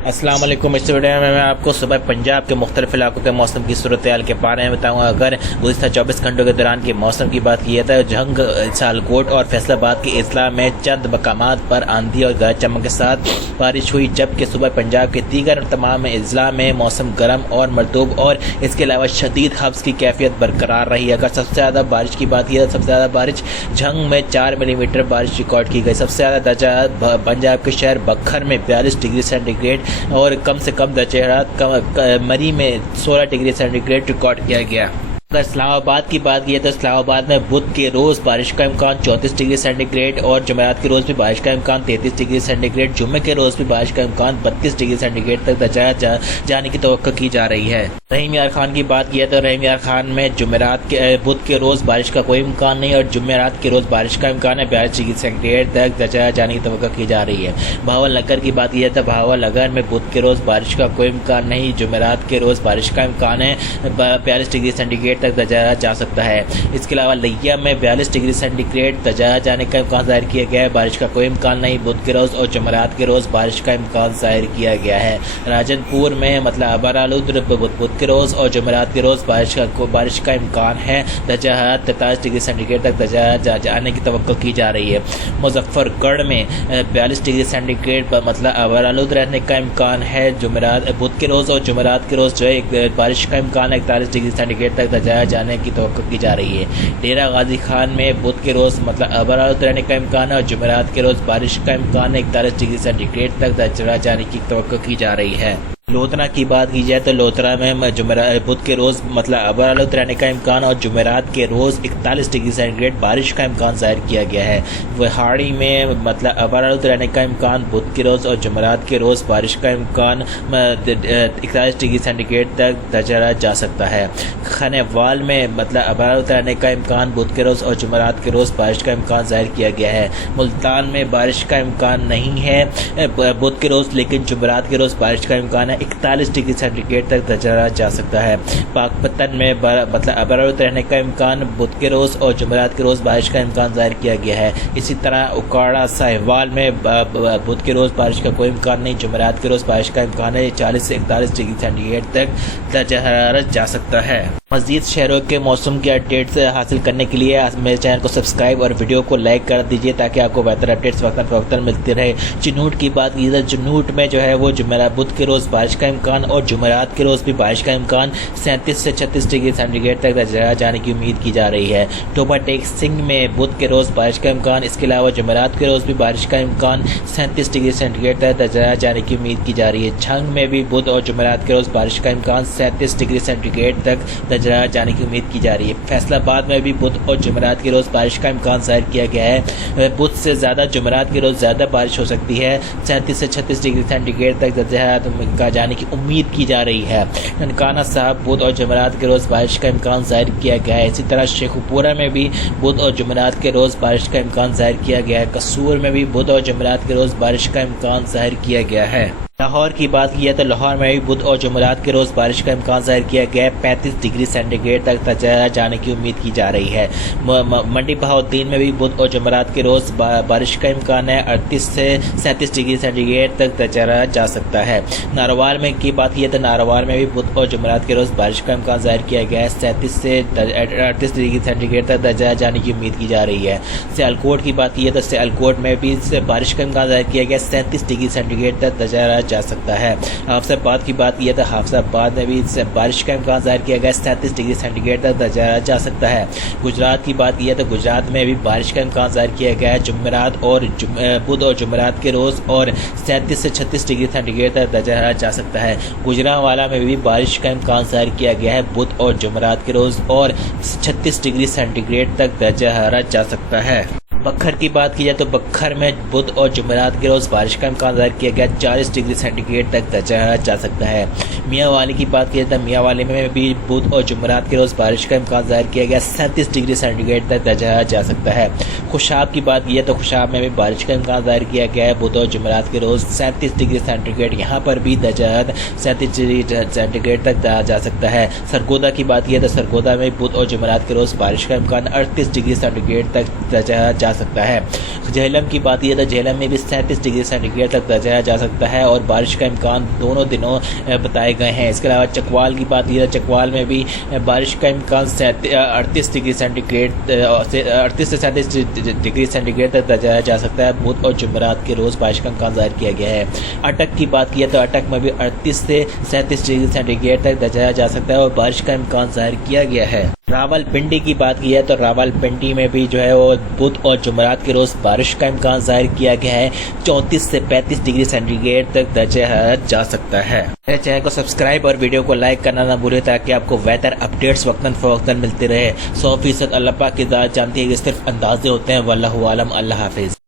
अस्सलाम वालेकुम। इस वीडियो में मैं आपको सुबह पंजाब के मुख्तलिफ इलाकों के मौसम की सूरत हाल के बारे में बताऊंगा। अगर गुज़िश्ता 24 घंटों के दौरान के मौसम की बात की जाए तो जंग, सियालकोट और फैसलाबाद के अजला में चंद मकामात पर आंधी और गरज चमक के साथ बारिश हुई, जबकि सुबह पंजाब के दीगर तमाम अजला में मौसम गर्म और मरतूब और इसके अलावा शदीद हब्स की कैफियत बरकरार रही। अगर सबसे ज़्यादा बारिश की बात की जाए तो सबसे ज़्यादा बारिश जंग में 4 मिलीमीटर बारिश रिकॉर्ड की गई। सबसे ज़्यादा दर्जा पंजाब के शहर बखर में 42 डिग्री सेंटीग्रेड और कम से कम दर्जा मरी में 16 डिग्री सेंटीग्रेड रिकॉर्ड किया गया। अगर इस्लामाबाद की बात की तो इस्लामाबाद में बुध के रोज़ बारिश का इम्कान 34 डिग्री सेंटीग्रेड और जुमेरात के रोज़ भी बारिश का इम्कान 33 डिग्री सेंटीग्रेड, जुम्मे के रोज़ भी बारिश का इम्कान 32 डिग्री सेंटीग्रेड तक दर्जा जाने की तवक्को की जा रही है। रहीम यार खान की बात की तो रहीम यार खान में जुमेरात के बुध के रोज़ बारिश का कोई इम्कान नहीं और जुमेरात के रोज़ बारिश का इम्कान है। 42 डिग्री सेंटीग्रेड तक दर्जा जाने की तवक्को की जा रही है। भावल नगर की बात की तो भावल नगर में बुध के रोज़ बारिश का कोई इम्कान नहीं, जुमेरात के रोज़ बारिश का इम्कान है। 42 डिग्री सेंटीग्रेड तक दर्जा जा सकता है। इसके अलावा लिया में 42 डिग्री सेंटीग्रेड दर्जा जाने का इम्कान जाहिर किया गया है। बारिश का कोई इम्कान नहीं, बुध के रोज़ और जुमेरात के रोज़ बारिश का इम्कान जाहिर किया गया है। राजनपुर में मतलब अबरालुद बुध के रोज़ और जुमेरात के रोज़ बारिश का इम्कान है। दर्जा 43 डिग्री सेंटीग्रेड तक दर्जा जाने की तवक्को की जा रही है। मुजफ्फरगढ़ में 42 डिग्री सेंटीग्रेड मतलब अबरालुद रहने का इम्कान है। जुमेरात बुध के रोज़ और जुमेरात के रोज़ जो है बारिश का इम्कान 41 डिग्री सेंटीग्रेड तक दर्जा जाने की तवक्को की जा रही है। डेरा गाजी खान में बुध के रोज़ मतलब अबरालुद रहने का इम्कान है और जुमेरात के रोज़ बारिश का इम्कान 41 डिग्री सेंटीग्रेड तक दर्जा जाने की तवक्को की जा रही है। लोधरा की बात की जाए तो लोधरा में बुध के रोज़ मतलब अबरालुद रहने का इम्कान और जुमेरात के रोज़ 41 डिग्री सेंटीग्रेड बारिश का इम्कान जाहिर किया गया है। वहाड़ी में मतलब अबरालुद रहने का इम्कान, बुध के रोज़ और जुमेरात के रोज़ बारिश का इम्कान 41 डिग्री सेंटीग्रेड तक दर्जा जा सकता है। खानेवाल में मतलब अबरालुद रहने का इम्कान, बुध के रोज़ और जुमेरात के रोज़ बारिश का इम्कान जाहिर किया गया है। मुल्तान में बारिश का इम्कान नहीं है बुध के रोज़, लेकिन जुमेरात के रोज़ बारिश का इम्कान है। 41 डिग्री सेंटीग्रेड तक दर्जा जा सकता है। पाकपतन में मतलब अबरालुद रहने का इम्कान, बुध के रोज़ और जुमेरात के रोज़ बारिश का इम्कान जाहिर किया गया है। इसी तरह उकाड़ा साहिवाल में बुध के रोज़ बारिश का कोई इम्कान नहीं, जुमेरात के रोज़ बारिश का इम्कान है। 40 से 41 डिग्री सेंटीग्रेड तक दर्जा जा सकता है। मज़ीद शहरों के मौसम की अपडेट्स हासिल करने के लिए मेरे चैनल को सब्सक्राइब और वीडियो को लाइक कर दीजिए ताकि आपको बेहतर अपडेट्स वक्त मिलती रहे। चिनूट की बात की जाए, चिनूट में जो है वो जुमेरात बुध के रोज़ बारिश का इम्कान और जुमेरात के रोज़ भी बारिश का इम्कान 37 से 36 डिग्री सेंटीग्रेड तक दर्जा जाने की उम्मीद की जा रही है। टोबा टेक सिंह में बुध के रोज़ बारिश का इम्कान, इसके अलावा जुमेरात के रोज़ भी बारिश का इम्कान 37 डिग्री सेंटीग्रेड तक दर्जा जाने की उम्मीद की जा रही है। छंग में भी बुध और जुमेरात के रोज़ बारिश का इम्कान 37 डिग्री सेंटीग्रेड तक दर्जा जाने की उम्मीद की जा रही है। फैसलाबाद में भी बुध और जुमेरात के रोज़ बारिश का इम्कान जाहिर किया गया है। बुध से ज़्यादा जुमेरात के रोज़ ज़्यादा बारिश हो सकती है। 37 से 36 डिग्री सेंटीग्रेड तक दर्जा जाने की उम्मीद की जा रही है। ननकाना साहब बुध और जुमेरात के रोज़ बारिश का इम्कान जाहिर किया गया है। इसी तरह शेखुपुरा में भी बुध और जुमेरात के रोज़ बारिश का इम्कान जाहिर किया गया है। कसूर में भी बुध और जुमेरात के रोज़ बारिश का इम्कान जाहिर किया गया है। लाहौर की बात की जाए तो लाहौर में भी बुध और जुमेरात के रोज़ बारिश का इम्कान जाहिर किया गया है। 35 डिग्री सेंटीग्रेड तक दर्जा जाने की उम्मीद की जा रही है। मंडी बहाउद्दीन में भी बुध और जुमेरात के रोज़ बारिश का इम्कान है। 38 से 37 डिग्री सेंटीग्रेड तक दर्जा जा सकता है। नारोवाल में की बात की जाए तो नारोवाल में भी बुध और जुमेरात के रोज़ बारिश का इम्कान जाहिर किया गया है। 37 से 38 डिग्री सेंटीग्रेड तक दर्जा जाने की उम्मीद की जा रही है। सियालकोट की बात की जाए तो सियालकोट में भी बारिश का इम्कान जाहिर किया गया है। 37 डिग्री सेंटीग्रेड तक दर्जा जा सकता है। हाफिजाबाद की बात की तो हाफिजाबाद में भी बारिश का इम्कान जाहिर किया गया, 37 डिग्री सेंटीग्रेड तक दर्जा जा सकता है। गुजरात की बात की तो गुजरात में भी बारिश का इम्कान जाहिर किया गया है। जुमेरात और बुध और जुमेरात के रोज़ और 37 से 36 डिग्री सेंटीग्रेड तक दर्जा जा सकता है। गुजरांवाला में भी बारिश का इम्कान जाहिर किया गया है। बुध और जुमेरात के रोज़ और 36 डिग्री सेंटीग्रेड तक दर्जा जा सकता है। बखर की बात की जाए तो बखर में बुध और जुमेरात के रोज़ बारिश का इम्कान जाहिर किया गया, 40 डिग्री सेंटीग्रेड तक दर्जा जा सकता है। मियांवाली की बात की जाए तो मियांवाली में भी बुध और जुमेरात के रोज़ बारिश का इम्कान जाहिर किया गया, 37 डिग्री सेंटीग्रेड तक दर्जा जा सकता है। खुशाब की बात की जाए तो खुशाब में भी बारिश का इम्कान जाहिर किया गया है। बुध और जुमेरात के रोज़ 37 डिग्री सेंटीग्रेड यहाँ पर भी दर्जा 37 डिग्री सेंटीग्रेड तक जा सकता है। सरगोदा की बात की जाए तो सरगोदा में बुध और जुमेरात के रोज़ बारिश का इम्कान 38 डिग्री सेंटीग्रेड तक दर्जा जा सकता है। झेलम की बात यह तो झेलम में भी 37 डिग्री सेंटीग्रेड तक दर्जाया जा सकता है और बारिश का इम्कान दोनों दिनों बताए गए हैं। इसके अलावा चकवाल की बात यह तो चकवाल में भी बारिश का इम्कान 38 डिग्री सेंटीग्रेड से 38 से 37 डिग्री सेंटीग्रेड तक दर्जाया जा सकता है। बुध और जुमेरात के रोज़ बारिश का इम्कान जाहिर किया गया है। अटक की बात की तो अटक में भी 38 से 37 डिग्री सेंटीग्रेड तक दर्जाया जा सकता है और बारिश का इम्कान जाहिर किया गया है। रावलपिंडी की बात की है तो रावलपिंडी में भी जो है वो बुध और जुमेरात के रोज़ बारिश का इम्कान जाहिर किया गया है। 34 से 35 डिग्री सेंटीग्रेड तक दर्जाया जा सकता है। मेरे चैनल को सब्सक्राइब और वीडियो को लाइक करना ना भूलें ताकि आपको वेदर अपडेट्स वक्तन फवक्तन मिलते रहे। 100% अल्लाह पाक की ज़ात जानती है कि सिर्फ अंदाजे होते हैं। वल्लाहु आलम। अल्लाह हाफिज़।